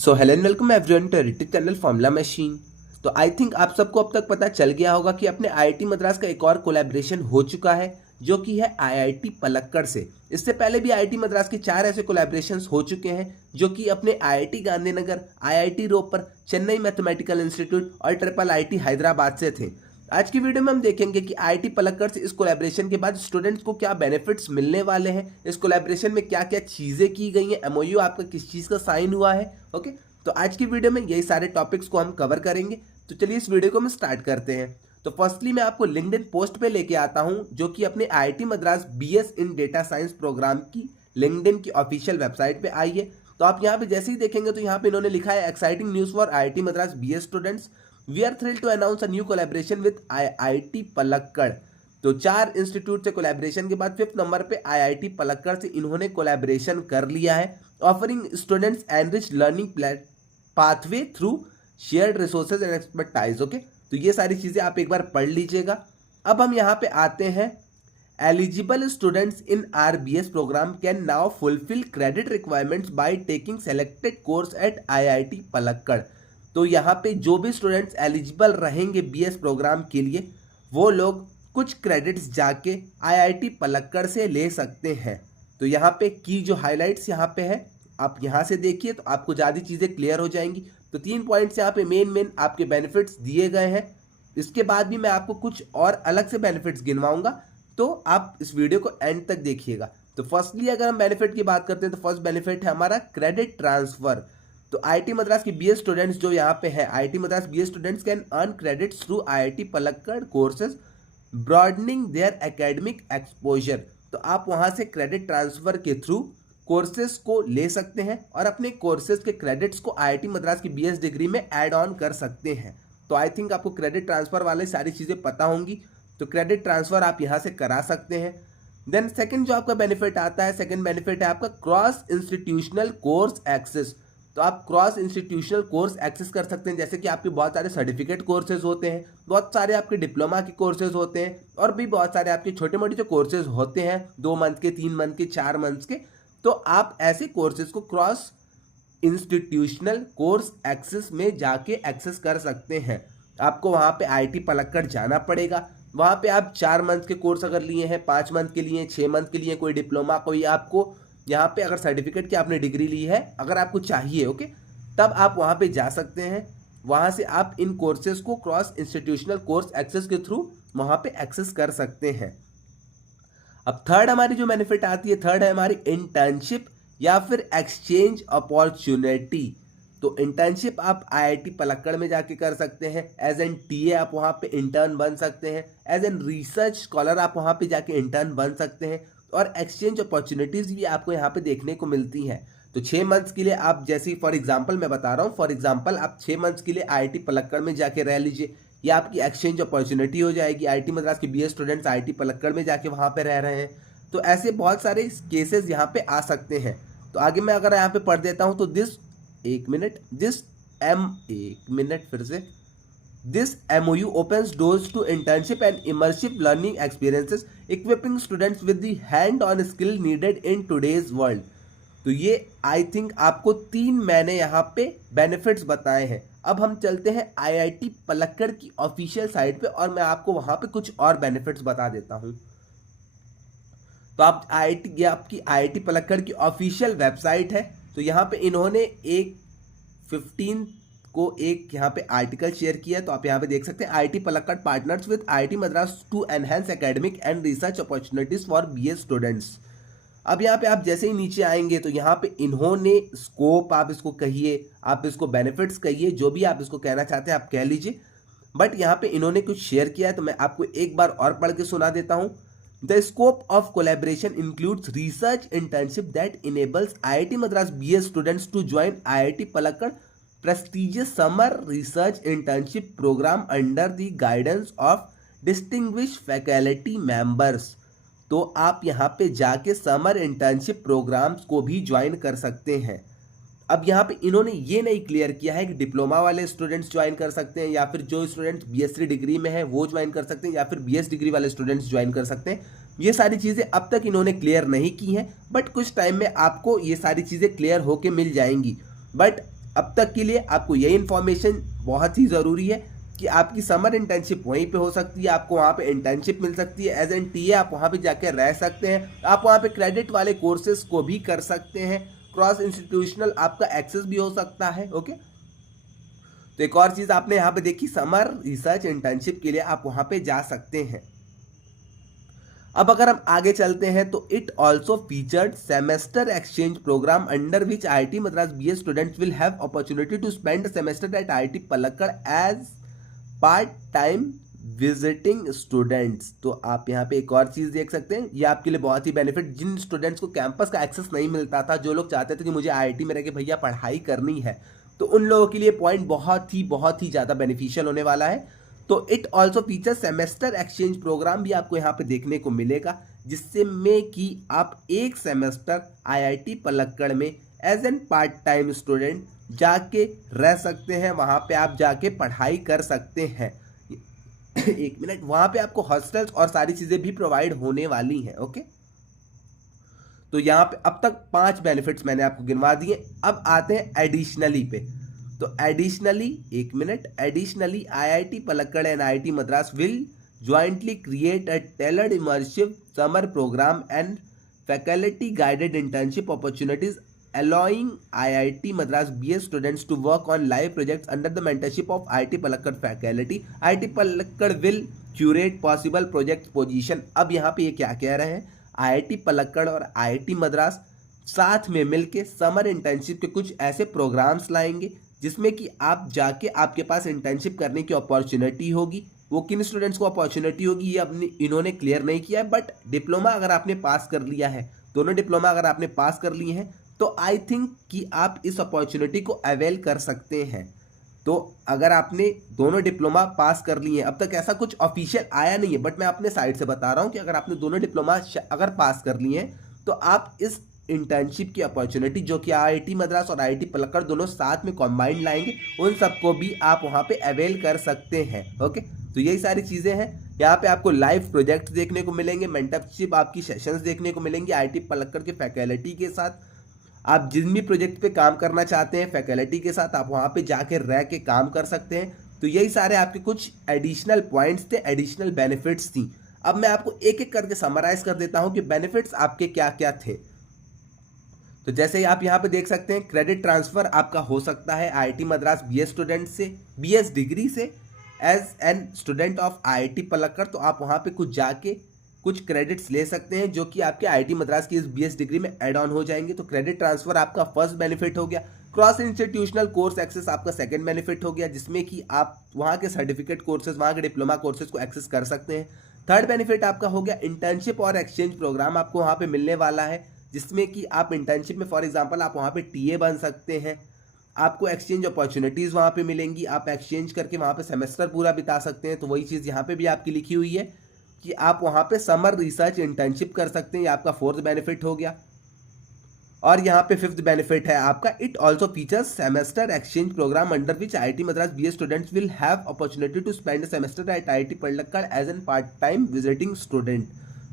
So hello and welcome everyone to YouTube channel Formula Machine. तो I think आप सबको अब तक पता चल गया होगा कि अपने आईआईटी मद्रास का एक और कोलैबोरेशन हो चुका है जो कि है आईआईटी पलक्कड़ से। इससे पहले भी आईआईटी मद्रास के 4 ऐसे कोलैबोरेशंस हो चुके हैं जो कि अपने IIT Gandhinagar, IIT Ropar, Chennai Mathematical Institute और ट्रिपल आईटी हैदराबाद से थे। आज की वीडियो में हम देखेंगे कि आईआईटी पलक्कड़ से इस कोलैबोरेशन के बाद स्टूडेंट्स को क्या बेनिफिट्स मिलने वाले हैं, इस कोलैबोरेशन में क्या क्या चीज़ें की गई हैं, एमओयू आपका किस चीज़ का साइन हुआ है। ओके, तो आज की वीडियो में यही सारे टॉपिक्स को हम कवर करेंगे। तो चलिए इस वीडियो को हम स्टार्ट करते हैं। तो फर्स्टली मैं आपको लिंक्डइन पोस्ट पे लेके आता हूं जो कि अपने आईआईटी मद्रास बीएस इन डेटा साइंस प्रोग्राम की लिंक्डइन की ऑफिशियल वेबसाइट पे आई है। तो आप यहाँ पे जैसे ही देखेंगे तो यहाँ पे इन्होंने लिखा है exciting news for IIT Madras BS students, we are thrilled to announce a new collaboration with IIT Palakkad. तो 4 इंस्टीट्यूट से कोलैबोरेशन के बाद 5th नंबर पे आईआईटी पलक्कड़ से इन्होंने कोलैबोरेशन कर लिया है, offering students enrich learning pathway through shared resources and expertise. Okay, तो ये सारी चीजें आप एक बार पढ़ लीजिएगा। अब हम यहाँ पे आते हैं, eligible students in RBS programme can now fulfil credit requirements by taking selected course at IIT Palakkad. तो यहाँ पे जो भी स्टूडेंट्स एलिजिबल रहेंगे बीएस प्रोग्राम के लिए वो लोग कुछ क्रेडिट्स जाके आईआईटी पलक्कड़ से ले सकते हैं। तो यहाँ पे की जो हाईलाइट्स यहाँ पे है आप यहाँ से देखिए तो आपको ज़्यादा चीज़ें क्लियर हो जाएंगी। तो 3 पॉइंट्स यहाँ पे मेन आपके बेनिफिट्स दिए गए हैं। इसके बाद भी मैं आपको कुछ और अलग से बेनिफिट्स गिनवाऊंगा, तो आप इस वीडियो को एंड तक देखिएगा। तो फर्स्टली अगर हम बेनिफिट की बात करते हैं तो फर्स्ट बेनिफिट है हमारा क्रेडिट ट्रांसफर। तो आईआईटी मद्रास की बीएस स्टूडेंट्स जो यहाँ पे है, IIT Madras BS students can earn credits through IIT Palakkad courses broadening their academic exposure. तो आप वहाँ से क्रेडिट ट्रांसफर के थ्रू कोर्सेज को ले सकते हैं और अपने कोर्सेज के क्रेडिट्स को आईआईटी मद्रास की बीएस डिग्री में ऐड ऑन कर सकते हैं। तो आई थिंक आपको क्रेडिट ट्रांसफर वाले सारी चीज़ें पता होंगी, तो क्रेडिट ट्रांसफर आप यहाँ से करा सकते हैं। देन सेकंड जो आपका बेनिफिट आता है, सेकंड बेनिफिट है आपका क्रॉस इंस्टीट्यूशनल कोर्स एक्सेस। तो आप क्रॉस इंस्टीट्यूशनल कोर्स एक्सेस कर सकते हैं, जैसे कि आपके बहुत सारे सर्टिफिकेट कोर्सेज होते हैं, बहुत सारे आपके डिप्लोमा के कोर्सेज होते हैं और भी बहुत सारे आपके छोटे मोटे जो कोर्सेज होते हैं 2 मंथ के, 3 मंथ के, 4 मंथ्स के। तो आप ऐसे कोर्सेज को क्रॉस इंस्टीट्यूशनल कोर्स एक्सेस में जाके एक्सेस कर सकते हैं। आपको वहाँ पे आईआईटी पलक्कड़ जाना पड़ेगा, वहाँ पे आप 4 मंथ के कोर्स अगर लिए हैं, 5 मंथ के लिए, 6 मंथ के लिए, कोई डिप्लोमा, कोई आपको यहाँ पे अगर सर्टिफिकेट की आपने डिग्री ली है अगर आपको चाहिए, ओके, तब आप वहाँ पे जा सकते हैं। वहाँ से आप इन कोर्सेज को क्रॉस इंस्टीट्यूशनल कोर्स एक्सेस के थ्रू वहाँ पे एक्सेस कर सकते हैं। अब थर्ड हमारी जो बेनिफिट आती है, थर्ड है हमारी इंटर्नशिप या फिर एक्सचेंज अपॉर्चुनिटी। तो इंटर्नशिप आप आईआईटी पलक्कड़ में जाके कर सकते हैं, एज एन टीए आप वहाँ पे इंटर्न बन सकते हैं, एज एन रिसर्च स्कॉलर आप वहाँ पे जाके इंटर्न बन सकते हैं और एक्सचेंज अपॉर्चुनिटीज़ भी आपको यहाँ पे देखने को मिलती हैं। तो 6 मंथ्स के लिए आप, जैसे फॉर एग्जांपल मैं बता रहा हूँ, फॉर एग्जांपल आप 6 मंथ्स के लिए आईआईटी पलक्कड़ में जाके रह लीजिए, या आपकी एक्सचेंज अपॉर्चुनिटी हो जाएगी। आईआईटी मद्रास के बीएस स्टूडेंट्स आईआईटी पलक्कड़ में जाके वहाँ पे रह रहे हैं। तो ऐसे बहुत सारे केसेस यहाँ पे आ सकते हैं। तो आगे मैं अगर यहाँ पे पढ़ देता हूँ तो एक मिनट फिर से, this MOU opens doors to internship and immersive learning experiences, equipping students with the hand-on skill needed in today's world। तो ये आई थिंक आपको 3 मैंने यहाँ पे बेनिफिट्स बताए हैं। अब हम चलते हैं आईआईटी पलक्कड़ की ऑफिशियल साइट पे और मैं आपको वहाँ पे कुछ और बेनिफिट्स बता देता हूँ। तो आप ये आपकी आईआईटी पलक्कड़ की ऑफिशियल वेबसाइट है। तो यहाँ पे इन्होंने एक 15 को एक यहाँ पे आर्टिकल शेयर किया है, तो आप यहाँ पे देख सकते हैं, IIT Palakkad partners with IIT Madras to enhance academic and research opportunities for BS students. अब यहाँ पे आप जैसे ही नीचे आएंगे तो यहाँ पे इन्होंने स्कोप, आप इसको कहिए, आप इसको बेनिफिट्स कहिए, जो भी आप इसको कहना चाहते हैं आप कह लीजिए, बट यहाँ पे इन्होंने कुछ शेयर किया है तो मैं आपको एक बार और पढ़ के सुना देता हूँ। The scope of collaboration includes research internship that enables IIT Madras BS students to join IIT Palakkad prestigious summer research internship program under the guidance of distinguished faculty members। तो आप यहाँ पे जाके समर इंटर्नशिप प्रोग्राम्स को भी ज्वाइन कर सकते हैं। अब यहाँ पे इन्होंने ये नहीं क्लियर किया है कि डिप्लोमा वाले स्टूडेंट्स ज्वाइन कर सकते हैं या फिर जो स्टूडेंट्स बीएससी डिग्री में है वो ज्वाइन कर सकते हैं या फिर बीएस डिग्री वाले स्टूडेंट्स ज्वाइन कर सकते हैं। ये सारी चीज़ें अब तक इन्होंने क्लियर नहीं की हैं, बट कुछ टाइम में आपको ये सारी चीज़ें क्लियर होके मिल जाएंगी। बट अब तक के लिए आपको ये इन्फॉर्मेशन बहुत ही ज़रूरी है कि आपकी समर इंटर्नशिप वहीं पे हो सकती है, आपको वहाँ पे इंटर्नशिप मिल सकती है एज एन टीए, आप वहाँ पे जाके रह सकते हैं, आप वहाँ पे क्रेडिट वाले कोर्सेज को भी कर सकते हैं, क्रॉस इंस्टीट्यूशनल आपका एक्सेस भी हो सकता है। ओके, तो एक और चीज़ आपने यहाँ पे देखी, समर रिसर्च इंटर्नशिप के लिए आप वहाँ पे जा सकते हैं। अब अगर हम आगे चलते हैं तो it also featured semester exchange programme under which IIT Madras BA students will have opportunity to spend semester at IIT Palakkad as part time visiting students. तो आप यहाँ पे एक और चीज़ देख सकते हैं, ये आपके लिए बहुत ही बेनिफिट, जिन स्टूडेंट्स को कैंपस का एक्सेस नहीं मिलता था, जो लोग चाहते थे कि मुझे IIT में रह के भैया पढ़ाई करनी है, तो उन लोगों के लिए पॉइंट बहुत ही ज़्यादा बेनिफिशियल होने वाला है। तो it also feature semester exchange programme भी आपको यहाँ पे देखने को मिलेगा, जिससे में कि आप एक सेमेस्टर IIT पलक्कड़ में as an part time student जाके रह सकते हैं, वहाँ पे आप जाके पढ़ाई कर सकते हैं। एक मिनट, वहाँ पे आपको हॉस्टल्स और सारी चीज़ें भी प्रोवाइड होने वाली हैं। ओके, तो यहाँ पे अब तक 5 बेनिफिट्स मैंने आपको गिनवा दिए। अब आते हैं एडिशनली पे। तो एडिशनली, एक minute, additionally IIT Palakkad and IIT Madras will jointly create a tailored immersive summer program and faculty guided internship opportunities, allowing IIT Madras BA students to work on live projects under the mentorship of IIT Palakkad faculty. IIT Palakkad will curate possible project position। अब यहाँ पे ये क्या कह रहे हैं, IIT Palakkad और IIT Madras साथ में मिलके समर इंटर्नशिप के कुछ ऐसे प्रोग्राम्स लाएंगे जिसमें कि आप जाके आपके पास इंटर्नशिप करने की अपॉर्चुनिटी होगी। वो किन स्टूडेंट्स को अपॉर्चुनिटी होगी ये अपने इन्होंने क्लियर नहीं किया है, बट डिप्लोमा अगर आपने पास कर लिया है, दोनों डिप्लोमा अगर आपने पास कर लिए हैं, तो आई थिंक कि आप इस अपॉर्चुनिटी को अवेल कर सकते हैं। तो अगर आपने दोनों डिप्लोमा पास कर लिए हैं, अब तक ऐसा कुछ ऑफिशियल आया नहीं है, बट मैं अपने साइड से बता रहा हूँ कि अगर आपने दोनों डिप्लोमा अगर पास कर लिए हैं, तो आप इस इंटर्नशिप की अपॉर्चुनिटी जो कि IIT मद्रास और IIT पलक्कड़ दोनों साथ में कॉम्बाइंड लाएंगे, उन सबको भी आप वहाँ पे अवेल कर सकते हैं। ओके, तो यही सारी चीज़ें हैं। यहाँ पे आपको लाइव प्रोजेक्ट देखने को मिलेंगे, मेंटरशिप आपकी सेशंस देखने को मिलेंगे IIT पलक्कड़ के फैकल्टी के साथ। आप जिन भी प्रोजेक्ट पे काम करना चाहते हैं फैकल्टी के साथ, आप वहाँ पे जाके रह के काम कर सकते हैं। तो यही सारे आपके कुछ एडिशनल पॉइंट्स थे, एडिशनल बेनिफिट्स थी। अब मैं आपको एक एक करके समराइज कर देता हूँ कि बेनिफिट्स आपके क्या क्या थे। तो जैसे ही आप यहाँ पे देख सकते हैं, क्रेडिट ट्रांसफ़र आपका हो सकता है IIT मद्रास BS स्टूडेंट से, BS डिग्री से as an student of IIT Palakkad. तो आप वहाँ पे कुछ जाके कुछ क्रेडिट्स ले सकते हैं जो कि आपके IIT मद्रास की इस BS डिग्री में ऐड ऑन हो जाएंगे। तो क्रेडिट ट्रांसफ़र आपका फर्स्ट बेनिफिट हो गया। क्रॉस इंस्टीट्यूशनल कोर्स एक्सेस आपका सेकंड बेनिफिट हो गया, जिसमें कि आप वहाँ के सर्टिफिकेट कोर्सेज, वहाँ के डिप्लोमा कोर्सेज को एक्सेस कर सकते हैं। थर्ड बेनिफिट आपका हो गया इंटर्नशिप और एक्सचेंज प्रोग्राम आपको वहाँ पे मिलने वाला है, जिसमें कि आप इंटर्नशिप में फॉर एग्जांपल आप वहाँ पे टीए बन सकते हैं, आपको एक्सचेंज अपॉर्चुनिटीज़ वहाँ पे मिलेंगी, आप एक्सचेंज करके वहाँ पे सेमेस्टर पूरा बिता सकते हैं। तो वही चीज़ यहाँ पे भी आपकी लिखी हुई है कि आप वहाँ पे समर रिसर्च इंटर्नशिप कर सकते हैं, ये आपका फोर्थ बेनिफिट हो गया। और यहाँ पे फिफ्थ बेनिफिट है आपका, it also features semester exchange programme under which IIT Madras BA students will have opportunity to spend semester at IIT Palakkad as an part time visiting student.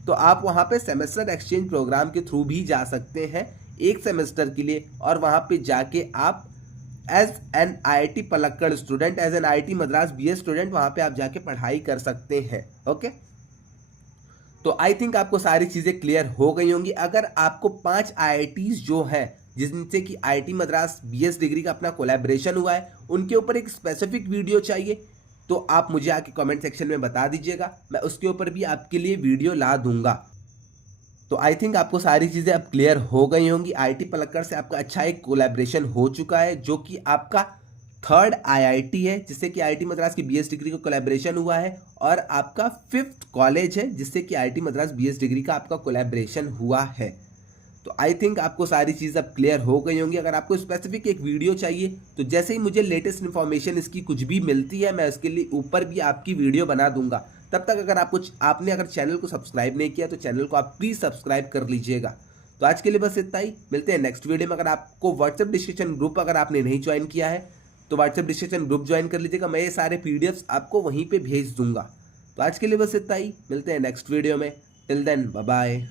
तो आप वहाँ पे सेमेस्टर एक्सचेंज प्रोग्राम के थ्रू भी जा सकते हैं एक सेमेस्टर के लिए, और वहाँ पे जाके आप as an IIT Palakkad student, as an IIT Madras BA student वहाँ पे आप जाके पढ़ाई कर सकते हैं। ओके, तो आई थिंक आपको सारी चीज़ें क्लियर हो गई होंगी। अगर आपको 5 IITs जो हैं जिनसे कि IIT मद्रास BS डिग्री का अपना कोलैबोरेशन हुआ है, उनके ऊपर एक स्पेसिफिक वीडियो चाहिए तो आप मुझे आके कमेंट सेक्शन में बता दीजिएगा, मैं उसके ऊपर भी आपके लिए वीडियो ला दूंगा। तो आई थिंक आपको सारी चीज़ें अब क्लियर हो गई होंगी। IIT पलक्कड़ से आपका अच्छा एक कोलैबोरेशन हो चुका है, जो कि आपका थर्ड IIT है जिससे कि IIT मद्रास की BS डिग्री का कोलैबोरेशन हुआ है, और आपका फिफ्थ कॉलेज है जिससे कि IIT मद्रास BS डिग्री का आपका कोलैबोरेशन हुआ है। तो आई थिंक आपको सारी चीज़ अब क्लियर हो गई होंगी। अगर आपको स्पेसिफिक एक वीडियो चाहिए तो जैसे ही मुझे लेटेस्ट इन्फॉर्मेशन इसकी कुछ भी मिलती है, मैं उसके लिए ऊपर भी आपकी वीडियो बना दूंगा। तब तक अगर आपने अगर चैनल को सब्सक्राइब नहीं किया तो चैनल को आप प्लीज़ सब्सक्राइब कर लीजिएगा। तो आज के लिए बस इतना ही, मिलते हैं नेक्स्ट वीडियो में। अगर आपको व्हाट्सएप डिस्कशन ग्रुप अगर आपने नहीं ज्वाइन किया है तो व्हाट्सएप डिस्कशन ग्रुप ज्वाइन कर लीजिएगा, मैं ये सारे PDFs आपको वहीं पे भेज दूंगा। तो आज के लिए बस इतना ही, मिलते हैं नेक्स्ट वीडियो में। Till then bye bye.